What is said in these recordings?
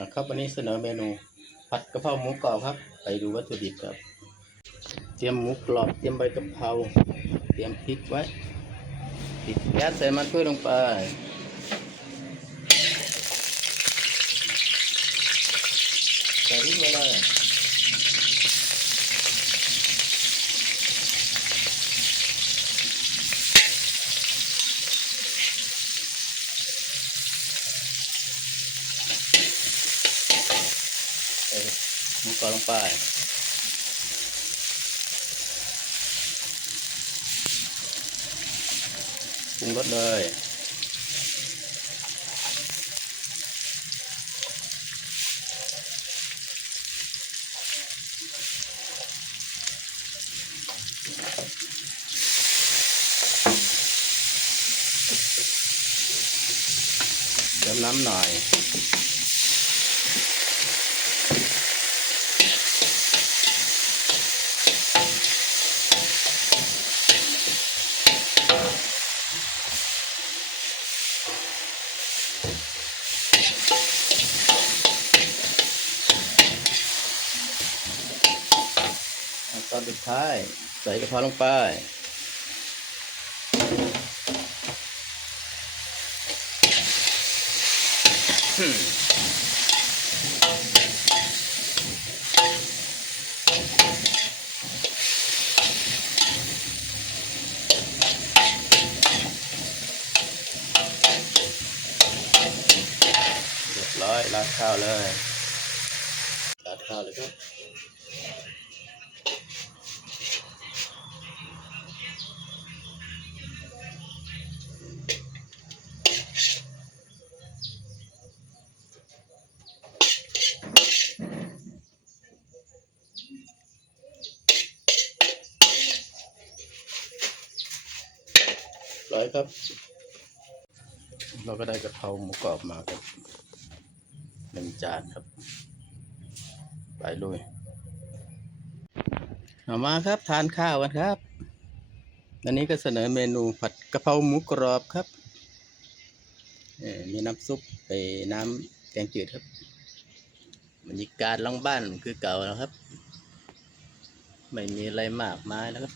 นะครับวันนี้เสนอเมนูผัดกะเพราหมูกรอบครับ ไปดูวัตถุดิบครับ เตรียมหมูกรอบเตรียมใบกะเพราเตรียมพริกไว้ติดแก๊สใส่มันพืชลงไปใส่พริกไปเลยใส่ หมูกรอบลงไปปรุงรสเลยเติมน้ำหน่อย อนสุดท้าย ใส่กระเพราลงไป เรียบร้อยราดข้าวเลยราดข้าวเลยครับ ร้อยครับ เราก็ได้กะเพราหมูกรอบมาครับหนึ่งจานครับ ไปลุยเอามาครับทานข้าวกันครับอันนี้ก็เสนอเมนูผัดกะเพราหมูกรอบครับมีน้ำซุปไปน้ำแกงจืดครับบรรยากาศหลังบ้านคือเก่าแล้วครับ ไม่มีอะไรมากมายแล้วครับ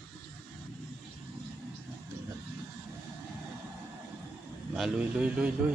มาลุยลุยลุยลุ